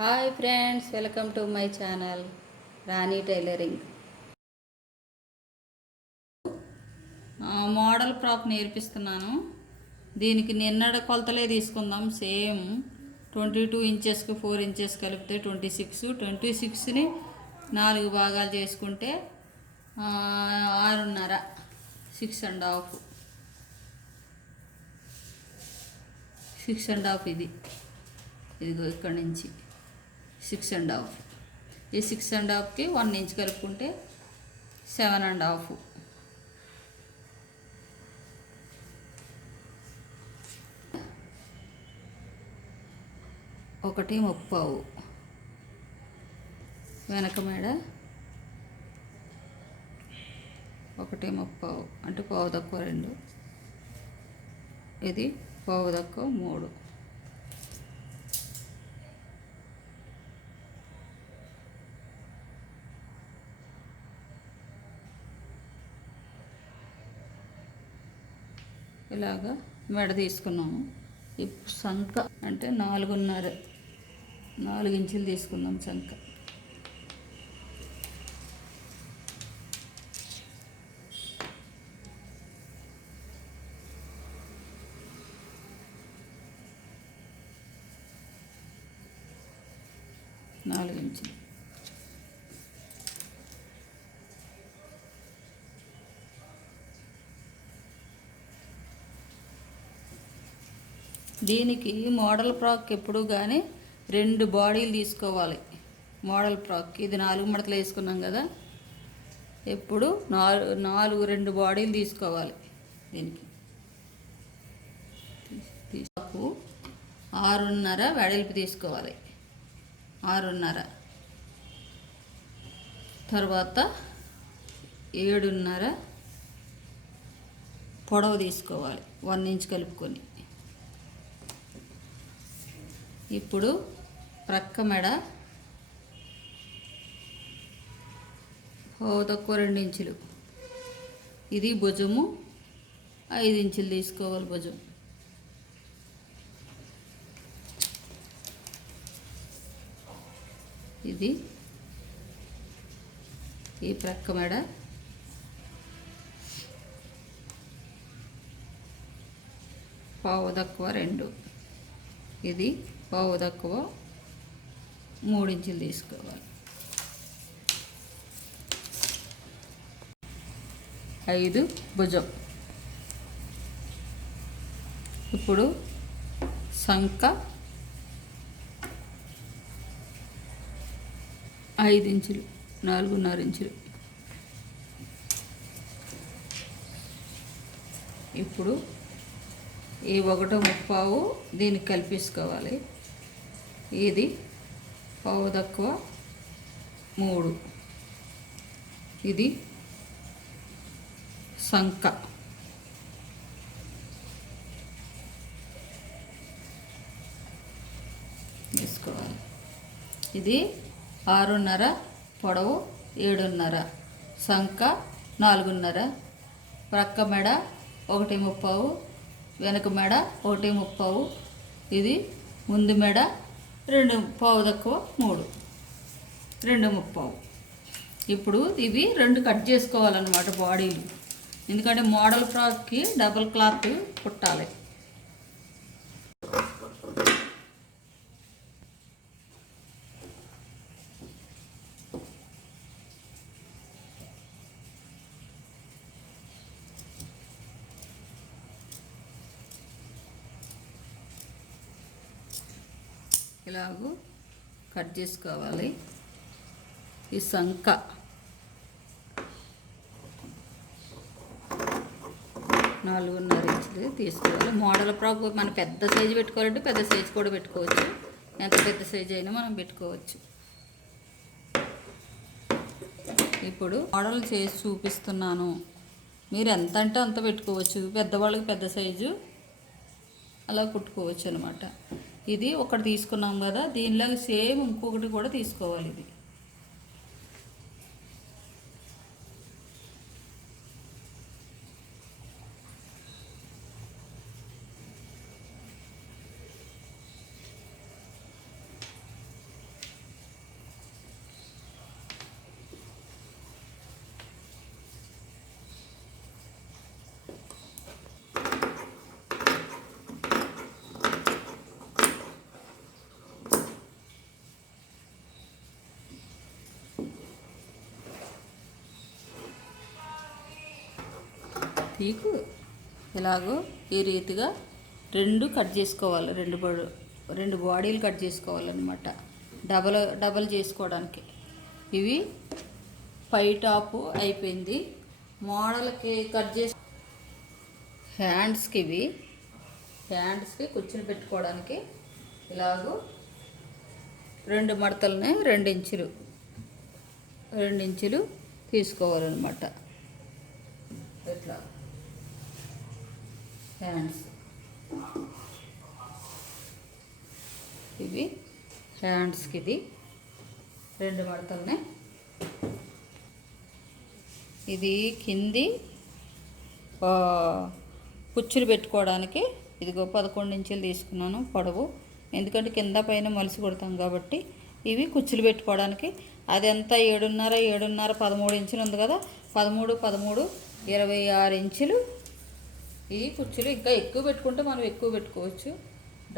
Hi friends, welcome to my channel Rani tailoring. Model frock నేర్పిస్తున్నాను. దీనికి నిన్నడ కొలతలే తీసుకుందాం. సేమ్ 22 ఇంచెస్కి 4 ఇంచెస్ కలిపితే 26ని 4 భాగాలు చేసుకుంటే 6.5, 6.5, 6.5. ఇదిగో ఇక్కడ నుంచి 6.5. ఈ 6.5కి 1 ఇంచ్ కలుపుకుంటే 7.5. ఒకటి ముప్పావు వెనక మేడ 1 ముప్పావు అంటే పావు తక్కువ 2, ఇది పావు తక్కువ 3. ఇలాగా మెడ తీసుకున్నాము. ఇప్పుడు సంక అంటే 4 ఇంచులు తీసుకున్నాం. సంక నాలుగు ఇంచులు. దీనికి మోడల్ ఫ్రాక్ ఎప్పుడు కానీ 2 బాడీలు తీసుకోవాలి. మోడల్ ఫ్రాక్కి ఇది 4 మడతలు వేసుకున్నాం కదా, ఎప్పుడు 2 బాడీలు తీసుకోవాలి. దీనికి 6.5 వెడల్పు తీసుకోవాలి. 6.5 తర్వాత 7.5 పొడవు తీసుకోవాలి. 1 ఇంచ్ కలుపుకొని. ఇప్పుడు ప్రక్క మెడ తక్కువ 2 ఇంచులు. ఇది భుజము 5 ఇంచులు తీసుకోవాలి. భుజం ఇది. ఈ ప్రక్క మెడ పావు తక్కువ 2, ఇది పావు తక్కువ 3 ఇంచులు తీసుకోవాలి. 5 భుజం. ఇప్పుడు సంక 5 ఇంచులు, 4.5 ఇంచులు. ఇప్పుడు ఈ 1 ముప్పావు దీనికి కలిపేసుకోవాలి. ఇది పావు తక్కువ 3, ఇది సంక. వేసుకోవాలి. ఇది 6.5 పొడవు, 7.5 సంక, 4.5 ప్రక్క మెడ 1 ముప్పావు, వెనక మెడ 1 ముప్పావు, ఇది ముందు మెడ 2 పావు తక్కువ 3, 2 ముప్పావు. ఇప్పుడు ఇవి 2 కట్ చేసుకోవాలన్నమాట బాడీలు. ఎందుకంటే మోడల్ ఫ్రాక్కి డబుల్ క్లాత్ కుట్టాలి. ఇలాగూ కట్ చేసుకోవాలి. ఈ సంక 4.5 ఇంచులు తీసుకోవాలి. మోడల్ ఫ్రాక్ మనం పెద్ద సైజు పెట్టుకోవాలంటే పెద్ద సైజు కూడా పెట్టుకోవచ్చు. ఎంత పెద్ద సైజు అయినా మనం పెట్టుకోవచ్చు. ఇప్పుడు మోడల్ చేసి చూపిస్తున్నాను. మీరు ఎంత అంటే అంత పెట్టుకోవచ్చు. పెద్దవాళ్ళకి పెద్ద సైజు అలా కుట్టుకోవచ్చు అనమాట. ఇది ఒకటి తీసుకున్నాం కదా, దీనిలో సేమ్ ఇంకొకటి కూడా తీసుకోవాలి. ఇది పీకు ఇలాగో ఈ రీతిగా రెండు కట్ చేసుకోవాలి, రెండు బాడీలు కట్ చేసుకోవాలన్నమాట, డబల్ చేసుకోవడానికి. ఇవి పై టాపు అయిపోయింది. మోడల్కి కట్ చేసి హ్యాండ్స్కి కూర్చుని పెట్టుకోవడానికి ఇలాగూ రెండు మడతలని 2 ఇంచులు తీసుకోవాలన్నమాట. ఇట్లా హ్యాండ్స్, ఇవి హ్యాండ్స్కి ఇది 2 మడతలని. ఇది కింది కుచ్చులు పెట్టుకోవడానికి ఇదిగో 11 ఇంచులు తీసుకున్నాను పొడవు, ఎందుకంటే కింద పైన మలిసి కొడతాం కాబట్టి. ఇవి కుచ్చులు పెట్టుకోవడానికి అదంతా 7.5 13 ఇంచులు ఉంది కదా, 13 26 ఇంచులు ఈ కుచ్చులు. ఇంకా ఎక్కువ పెట్టుకుంటే మనం ఎక్కువ పెట్టుకోవచ్చు,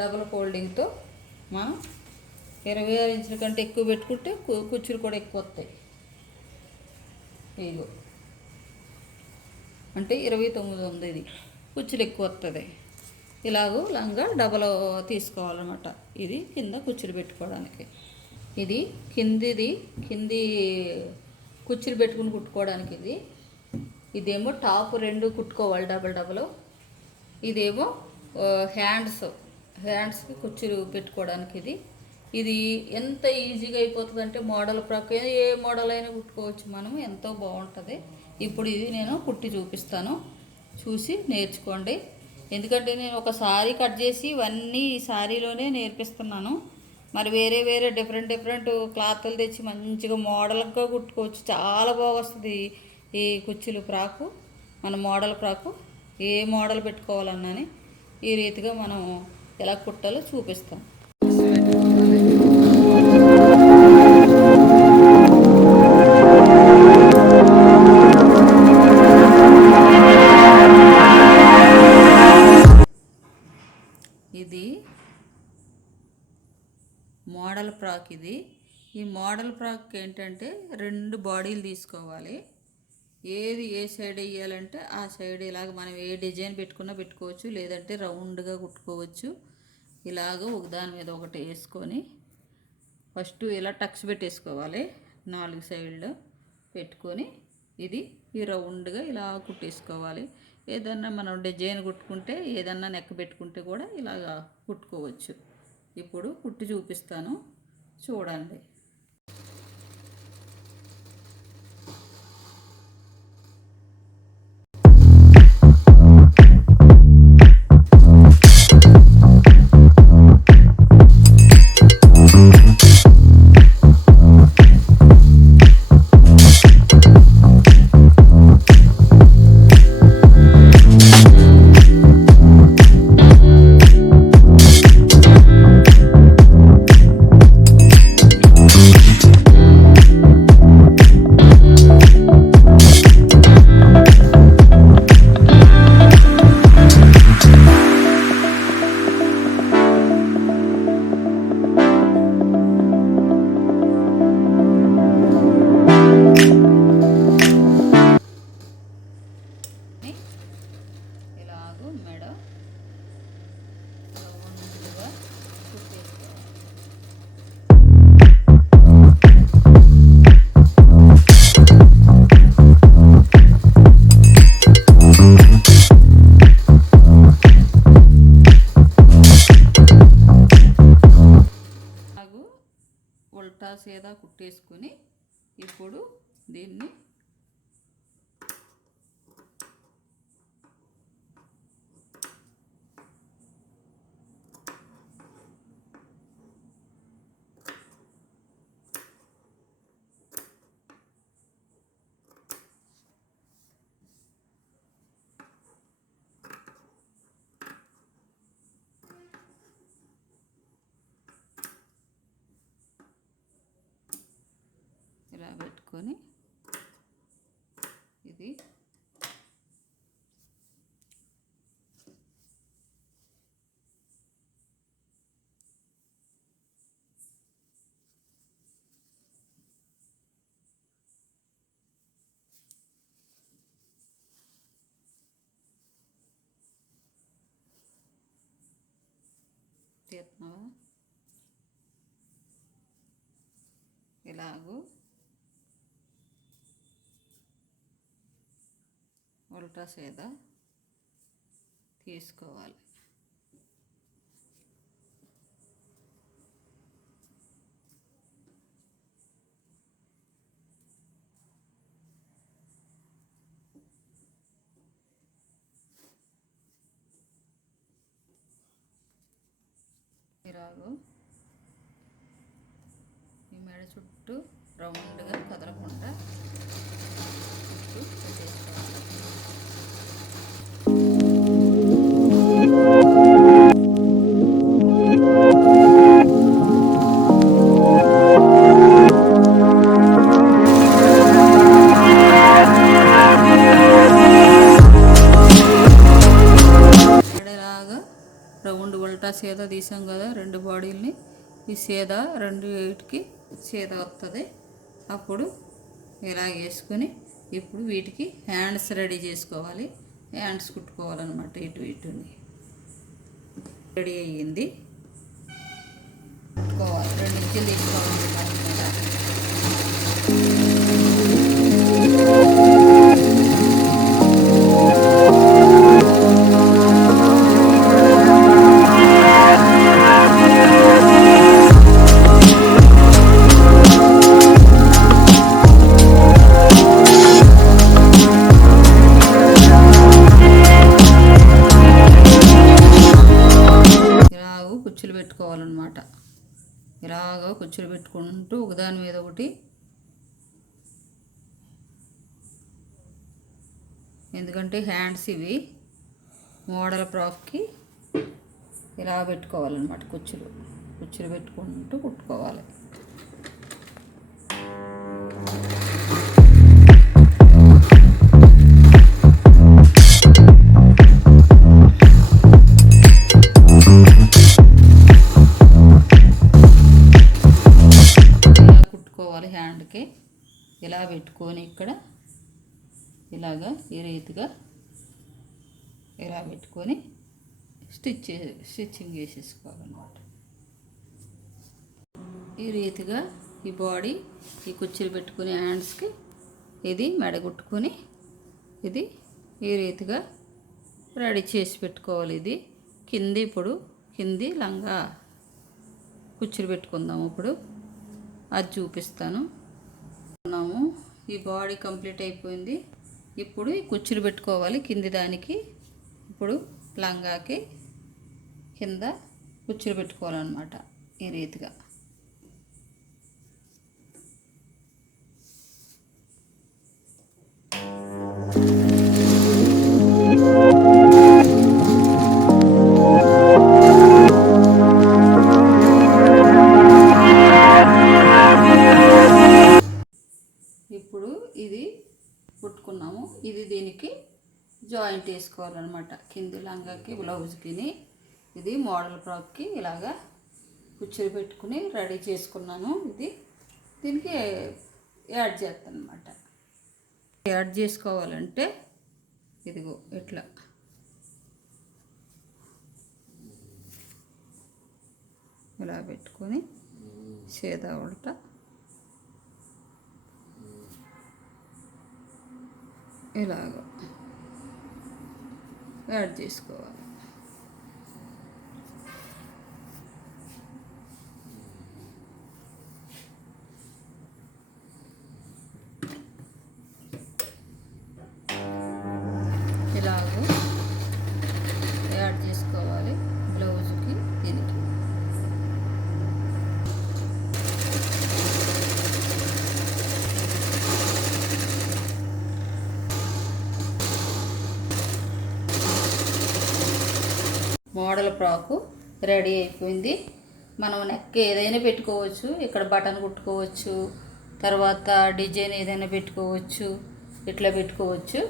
డబుల్ ఫోల్డింగ్తో. మనం 26 ఇంచుల కంటే ఎక్కువ పెట్టుకుంటే కుచ్చులు కూడా ఎక్కువ వస్తాయి. ఇగో అంటే 29 ఉంది, ఇది కుచ్చులు ఎక్కువ వస్తుంది. ఇలాగూ లంగా డబల్ తీసుకోవాలన్నమాట. ఇది కింద కుచ్చులు పెట్టుకోవడానికి. ఇది కింది కుచ్చులు పెట్టుకుని కుట్టుకోవడానికి. ఇదేమో టాప్ 2 కుట్టుకోవాలి డబల్. ఇదేమో హ్యాండ్స్కి కుచ్చులు పెట్టుకోవడానికి. ఇది ఎంత ఈజీగా అయిపోతుంది అంటే మోడల్ ప్రకారం ఏ మోడల్ అయినా కుట్టుకోవచ్చు మనం, ఎంతో బాగుంటుంది. ఇప్పుడు ఇది నేను కుట్టి చూపిస్తాను, చూసి నేర్చుకోండి. ఎందుకంటే నేను ఒక సారీ కట్ చేసి ఇవన్నీ ఈ సారీలోనే నేర్పిస్తున్నాను. మరి వేరే డిఫరెంట్ క్లాత్లు తెచ్చి మంచిగా మోడల్గా కుట్టుకోవచ్చు, చాలా బాగా వస్తుంది ఈ కుచ్చులు ఫ్రాకు. మన మోడల్ ఫ్రాకు ఏ మోడల్ పెట్టుకోవాలన్నాని ఈ రీతిగా మనం ఎలా కుట్టాలో చూపిస్తాం. ఇది మోడల్ ఫ్రాక్. ఈ మోడల్ ఫ్రాక్ ఏంటంటే 2 బాడీలు తీసుకోవాలి. ఏది ఏ సైడ్ వేయాలంటే ఆ సైడ్ ఇలాగ మనం ఏ డిజైన్ పెట్టుకున్నా పెట్టుకోవచ్చు, లేదంటే రౌండ్గా కుట్టుకోవచ్చు. ఇలాగ ఒకదాని మీద ఒకటి వేసుకొని ఫస్ట్ ఇలా టక్స్ పెట్టేసుకోవాలి, 4 సైడ్లు పెట్టుకొని ఇది ఈ రౌండ్గా ఇలా కుట్టేసుకోవాలి. ఏదన్నా మనం డిజైన్ కుట్టుకుంటే, ఏదన్నా నెక్ పెట్టుకుంటే కూడా ఇలాగా కుట్టుకోవచ్చు. ఇప్పుడు కుట్టి చూపిస్తాను, చూడండి. ఉల్టా సీదా కుట్టేసుకొని ఇప్పుడు దీన్ని ఇలా పెట్టుకొని ఇది తీస్తున్నావా ఇలాగూ ఉల్టా సీదా తీసుకోవాలి. ఇలాగూ ఈ మెడ చుట్టూ రౌండ్గా కదలకుండా చుట్టూ పెట్టేసుకోవాలి. రౌండ్ ఉల్టా సీదా తీసాం కదా, రెండు బాడీలని ఈ సీదా రెండు వీటికి సీదా వస్తుంది. అప్పుడు ఇలా వేసుకొని ఇప్పుడు వీటికి హ్యాండ్స్ రెడీ చేసుకోవాలి. హ్యాండ్స్ కుట్టుకోవాలన్నమాట. ఇటు ఇటుని రెడీ అయ్యింది. కుట్టుకోవాలి. 2 ఇంచులు తీసుకోవాలి. కుచ్చులు పెట్టుకోవాలన్నమాట. ఇలాగ కుచ్చులు పెట్టుకుంటూ ఒకదాని మీద ఒకటి, ఎందుకంటే హ్యాండ్స్ ఇవి మోడల్ ఫ్రాక్కి ఇలా పెట్టుకోవాలన్నమాట. కుచ్చులు పెట్టుకుంటూ కుట్టుకోవాలి. హ్యాండ్కి ఇలా పెట్టుకొని ఇక్కడ ఇలాగా ఈ రీతిగా ఇలా పెట్టుకొని స్టిచ్చింగ్ చేసేసుకోవాలన్నమాట. ఈ రీతిగా ఈ బాడీ ఈ కుర్చీలు పెట్టుకుని హ్యాండ్స్కి ఇది మెడగుట్టుకొని ఇది ఈ రీతిగా రెడీ చేసి పెట్టుకోవాలి. ఇది ఇప్పుడు కింది లంగా కుర్చీలు పెట్టుకుందాము. ఇప్పుడు అది చూపిస్తాను. ఈ బాడీ కంప్లీట్ అయిపోయింది. ఇప్పుడు ఈ కుచ్చులు పెట్టుకోవాలి కింది దానికి. ఇప్పుడు లంగాకి కింద కుచ్చులు పెట్టుకోవాలన్నమాట ఈ రీతిగా. ఇది కుట్టుకున్నాము. ఇది దీనికి జాయింట్ వేసుకోవాలన్నమాట. కింది లంగాకి బ్లౌజ్కి ఇది మోడల్ ఫ్రాక్కి ఇలాగా కుచ్చులు పెట్టుకుని రెడీ చేసుకున్నాను. ఇది దీనికి యాడ్ చేస్తాను అన్నమాట. యాడ్ చేసుకోవాలంటే ఇదిగో ఇట్లా ఇలా పెట్టుకొని సీదా ఉల్టా ఇలాగ యాడ్ చేసుకోవాలి. ఇలాగ యాడ్ చేసుకోవాలి బ్లౌజ్కి దీనికి. మోడల్ ఫ్రాకు రెడీ అయిపోయింది. మనం నెక్ ఏదైనా పెట్టుకోవచ్చు. ఇక్కడ బటన్ కుట్టుకోవచ్చు, తర్వాత డిజైన్ ఏదైనా పెట్టుకోవచ్చు, ఇట్లా పెట్టుకోవచ్చు.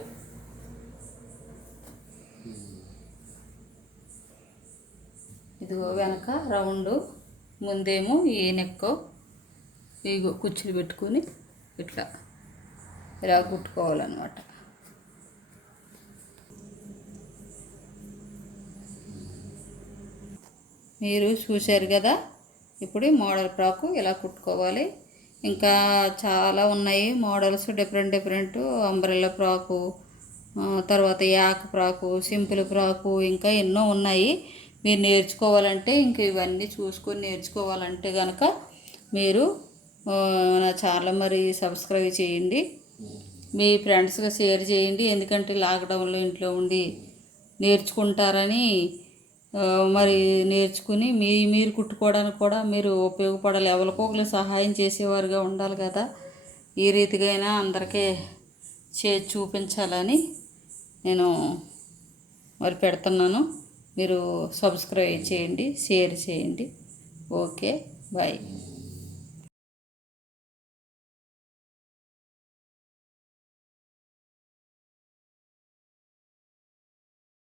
ఇదిగో వెనక రౌండ్, ముందేమో ఈ నెక్ ఇగో కుచ్చులు పెట్టుకొని ఇట్లా ఇలా కుట్టుకోవాలన్నమాట. మీరు చూశారు కదా. ఇప్పుడు ఈ మోడల్ ఫ్రాకు ఇలా కుట్టుకోవాలి. ఇంకా చాలా ఉన్నాయి models, different different. Umbrella frock, తర్వాత యాక్ ఫ్రాకు, సింపుల్ ఫ్రాకు, ఇంకా ఎన్నో ఉన్నాయి. మీరు నేర్చుకోవాలంటే ఇంక ఇవన్నీ చూసుకొని నేర్చుకోవాలంటే కనుక మీరు నా ఛానల్ మరి సబ్స్క్రైబ్ చేయండి, మీ ఫ్రెండ్స్గా షేర్ చేయండి. ఎందుకంటే లాక్డౌన్లో ఇంట్లో ఉండి నేర్చుకుంటారని మరి నేర్చుకుని మీరు కుట్టుకోవడానికి కూడా మీరు ఉపయోగపడాలి. ఎవరికో ఒకరు సహాయం చేసేవారుగా ఉండాలి కదా. ఈ రీతిగా అయినా అందరికీ చేసి చూపించాలని నేను మరి పెడుతున్నాను. మీరు సబ్స్క్రైబ్ చేయండి, షేర్ చేయండి. Okay, bye.